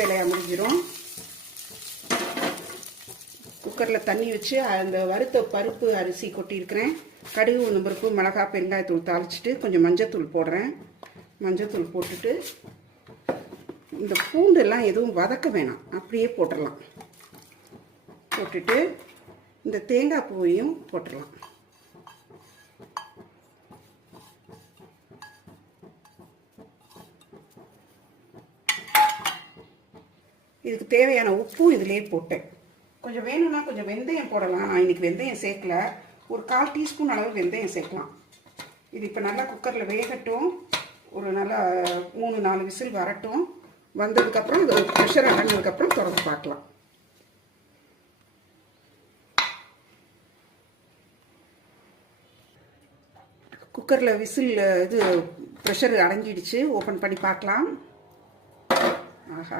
வேலையாக முடிஞ்சிடும். குக்கரில் தண்ணி வச்சு அந்த வறுத்த பருப்பு அரிசி கொட்டியிருக்கிறேன். கடுகு, உளுந்தம் பருப்பு, மிளகாய், பெருங்காயத்தூள் தாளிச்சிட்டு கொஞ்சம் மஞ்சத்தூள் போடுறேன். மஞ்சத்தூள் போட்டுட்டு இந்த பூண்டெல்லாம் எதுவும் வதக்க வேணாம், அப்படியே போட்டுடலாம். போட்டுட்டு இந்த தேங்காய் பூவையும் போட்டுடலாம். இதுக்கு தேவையான உப்பும் இதிலே போட்டேன். கொஞ்சம் வேணும்னா கொஞ்சம் வெந்தயம் போடலாம். நான் இன்றைக்கி வெந்தயம் சேர்க்கல. ஒரு 1/4 டீஸ்பூன் அளவு வெந்தயம் சேர்க்கலாம். இது இப்போ நல்லா குக்கரில் வேகட்டும். ஒரு நல்லா 3-4 விசில் வரட்டும். வந்ததுக்கப்புறம் இது ப்ரெஷர் அடங்கினதுக்கப்புறம் திறந்து பார்க்கலாம். குக்கரில் விசில் இது ப்ரெஷர் அடங்கிடுச்சு. ஓப்பன் பண்ணி பார்க்கலாம். ஆஹா,